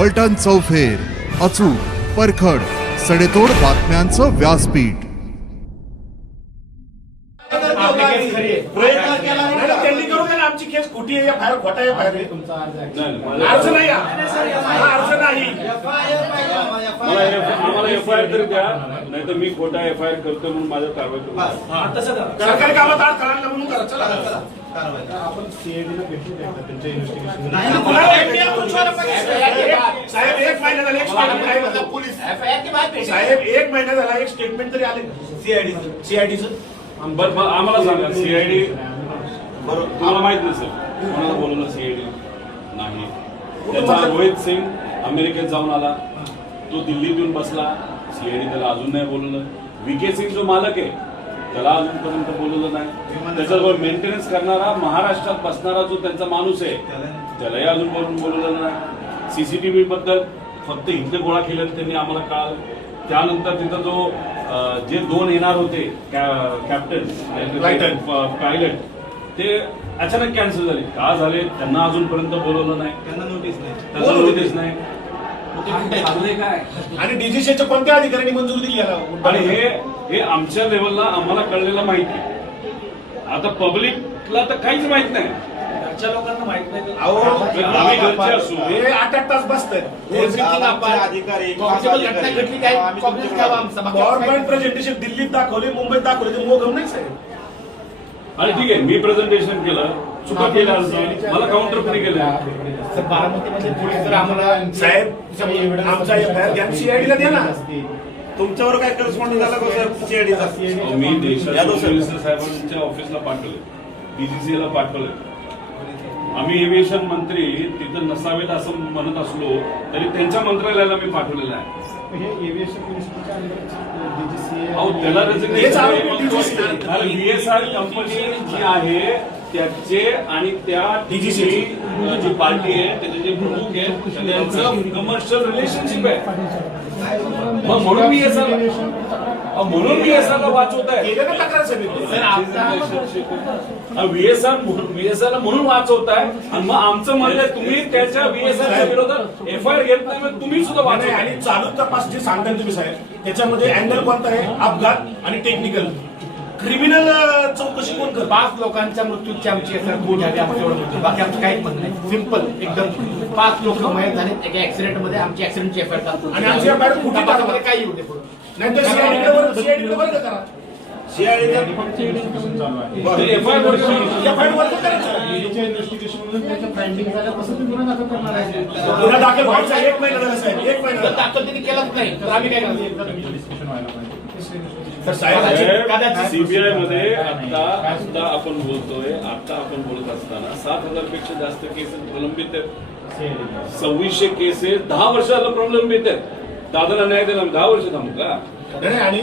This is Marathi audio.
फलटण चौफेर, अचूक, परखड, सडेतोड बातम्यांचं व्यासपीठ. प्रयत्न केला त्यांनी करू द्या ना. आमची केस खोटी आहे, फायर खोटा आहे, फायर अर्ज नाही, अर्ज नाही. आम्हाला एफआयआर तरी द्या, नाही तर मी खोटा एफआयआर करतो म्हणून माझ्या कारवाई करू. सरकारी कामात आड करायला म्हणून करा. चला आपण सीआयडीला भेटू द्या त्यांच्या इन्व्हेस्टिगेशन. साहेब एक महिना झाला, एक स्टेटमेंट पोलीस साहेब एक महिना झाला, एक स्टेटमेंट तरी आले सीआयडीचं. बरं आम्हाला सांगा, सीआयडी तुम्हाला माहित नसेल कोणाला बोलवलं सीआयडी नाही. त्याचा रोहित सिंग अमेरिकेत जाऊन आला, तो दिल्लीत येऊन बसला, सीआयडी त्याला अजून नाही बोलवलं. व्हीके सिंग जो मालक आहे त्याला अजूनपर्यंत बोलवलं नाही. त्याच्याबरोबर मेंटेनन्स करणारा महाराष्ट्रात बसणारा जो त्यांचा माणूस आहे त्यालाही अजून बोलवलं नाही. सीसीटीव्ही बद्दल फक्त इथले गोळा केले त्यांनी आम्हाला काल. त्यानंतर तिथं जो जे 2 येणार होते कॅप्टन पायलट ते अचानक कॅन्सल झाले. का झाले त्यांना अजूनपर्यंत बोलवलं नाही, त्यांना नोटीस नाही. आणि डीजीसीच्या कोणत्या अधिकाऱ्यांनी मंजुरी दिली याला? आणि हे आमच्या लेवलला आम्हाला कळलेलं माहिती. आता पब्लिकला तर काहीच माहित नाही. लोकांना माहित नाही. आम्ही घरचे असू, हे 8 तास बसतात. गव्हर्नमेंट प्रेझेंटेशन दिल्लीत दाखवले, मुंबईत दाखवले, ते मोगम नाही साहेब. आणि ठीक आहे, मी प्रेझेंटेशन केलं, चुका केल्या, मला काउंटर फ्री केलं. बारामतीमध्ये पोलीस जर आम्हाला साहेब आमचा एफआयआर घ्या, सीआयडीला द्या ना. तुमच्यावर काय करस्पॉन्डंट झाला का साहेब सीआयडीचा? मी देशाच्या मिनिस्टर साहेबांच्या ऑफिसला पाठवले, डीजीसीला पाठवले. आम्ही एव्हिएशन मंत्री तिथं नसावेत असं म्हणत असलो तरी त्यांच्या मंत्रालयाला मी पाठवलेलं आहे. हे एव्हिएशन मिनिस्टरच्या डीजीसी अहो त्याला रेजिग्नेशन बीएसआर कंपनी जी आहे त्याचे आणि त्या डीजीसी जी पार्टी आहे त्याचे जे प्रमुख आहे त्यांचं कमर्शियल रिलेशनशिप आहे. मग म्हणून बीएसआरला वाचवत आहे. व्हीएसआरला म्हणून वाचवत आहे. आणि मग आमचं म्हणणं तुम्ही त्याच्या व्हीएसआरच्या विरोधात एफआयआर घेत नाही, मग तुम्ही सुद्धा वाचवा. आणि चालू तपास जे सांगताय तुम्ही साहेब त्याच्यामध्ये अँगल कोणता आहे? अपघात आणि टेक्निकल. क्रिमिनल चौकशी कोण करत? 5 लोकांच्या मृत्यूची आमची बाकी आमचं काहीच म्हणणं नाही. सिंपल एकदम. 5 लोक मयत झाले एका ऍक्सिडेंट मध्ये. आमची ऍक्सिडेंटची एफआयआर टाकतो आणि आमची एफआयआर कुठे टाकतो? काही येऊ दे पुढे. नाही तर सीआयडीकडे वर्ग करा. इन्व्हेस्टिगेशन त्याच्या फाइंडिंग झाल्या तसं तुम्ही गुन्हा दाखल करणार आहे. गुन्हा दाखल व्हायचा 1 महिना झाला साहेब, 1 महिना झाला. दाखल त्यांनी केलंच नाही तर आम्ही काय करतो? डिस्कशन व्हायला पाहिजे. सीबीआय मध्ये आता आपण बोलतोय, आता आपण बोलत असताना 7,000 पेक्षा जास्त केसेस प्रलंबित आहेत. 2600 केसेस 10 वर्षाला प्रलंबित आहेत. दादाला न्याय दिला 10 वर्ष थांबू का? आणि